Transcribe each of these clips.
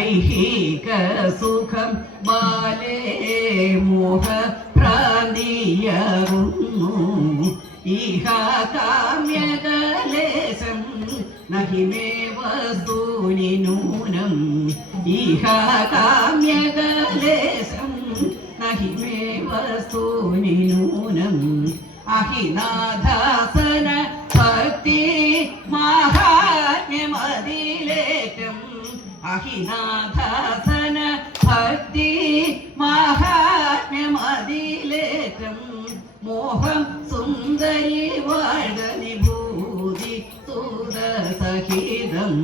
ഐഹിക സുഖം ബാലേ മോഹ ഭ്രാന്തിയറുന്നു ഇഹ കാമ്യകലേശം നഹി മേ വസ്തുനി നൂനം ഇഹ കാമ്യകലേശം നഹി മേ വസ്തുനി നൂനം അഹിനാഥാസന ഭക്തി മഹാത്മ്യമതിലേറ്റം അഹിനാഥാസന ഭക്തി മഹാത്മ്യമതിലേറ്റം മോഹം സുന്ദരി വാഴനിഭൂതി സുതസഹിതം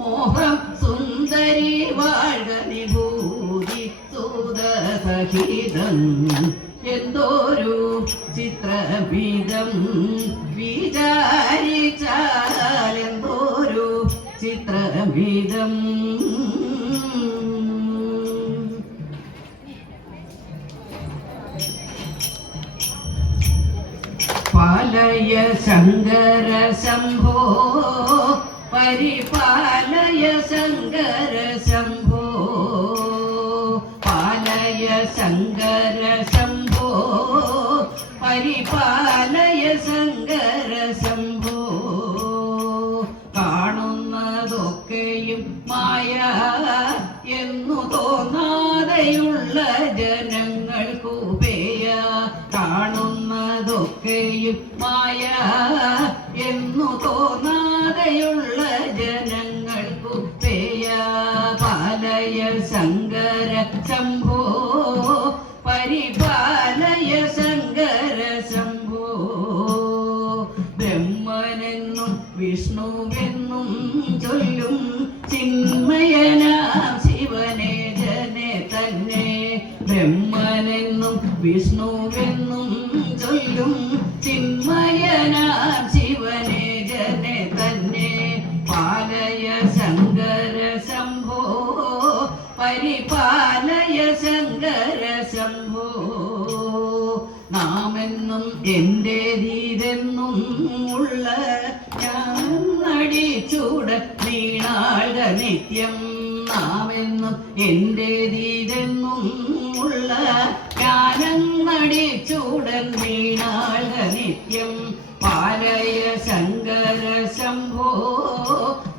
മോഹം സുന്ദരി വാഴനിഭൂതി സുതസഹിതം എന്തോരു ചിത്രഭീതം വിചാരിച്ചാൽ എന്തോരു ചിത്രഭീതം പാലയ ശങ്കര ശംഭോ പരിപാലയ ശങ്കര ശംഭോ പാലയ ശങ്കര ശംഭോ പരിപാലയ ശങ്കര ശംഭോ കാണുന്നതൊക്കെയും മായ എന്നു തോന്നാതെയുള്ള ജനങ്ങൾക്കുപേയ കാണുന്നതൊക്കെയും മായ എന്നു തോന്നാതെയുള്ള ജനങ്ങൾക്കുപേയ പാലയ ശങ്കര ശംഭോ പരിപാലയ ശങ്കര ശംഭോ ബ്രഹ്മനെന്നും വിഷ്ണുവെന്നും ചൊല്ലും ചിന്മയനാം ശിവനെ ജനെ തന്നെ ബ്രഹ്മനെന്നും വിഷ്ണുവെന്നും ചൊല്ലും ചിന്മയനാം ശിവനെ ജനെ തന്നെ പാലയ ശങ്കര ശംഭോ പരിപാലയ ശങ്കര ശംഭോ നാമെന്നും എന്റേതീതെന്നും ഉള്ള ഞാൻ നടിച്ചൂട നീണാൾക നിത്യം നാമെന്നും എന്റേതീതെന്നും ഉള്ള ഞാനും നടിച്ചൂടൻ വീണാൾക നിത്യം പാലയ ശങ്കര ശംഭോ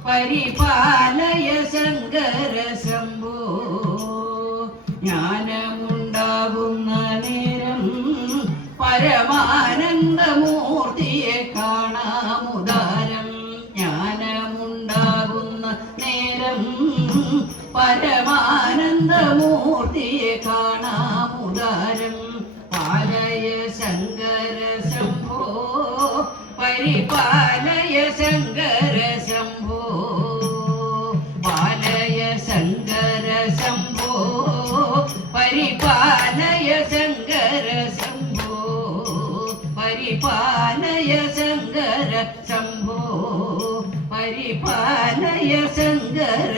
പരിപാലയ ശങ്കര ശംഭോ ജ്ഞാനമുണ്ടാകുന്ന നേരം പരമാനന്ദമൂർത്തിയെ കാണാമുദാരം ജ്ഞാനമുണ്ടാകുന്ന നേരം പരമാനന്ദമൂർത്തിയെ കാണാമുദാരം പാലയ ശങ്കര ശംഭോ പരിപാലയ ശങ്കര ശംഭോ പാലയ ശങ്കര ശംഭോ പരിപാലയ ശങ്കര ശംഭോ പരിപാലയ ശങ്കര ശംഭോ പരിപാലയ ശങ്കര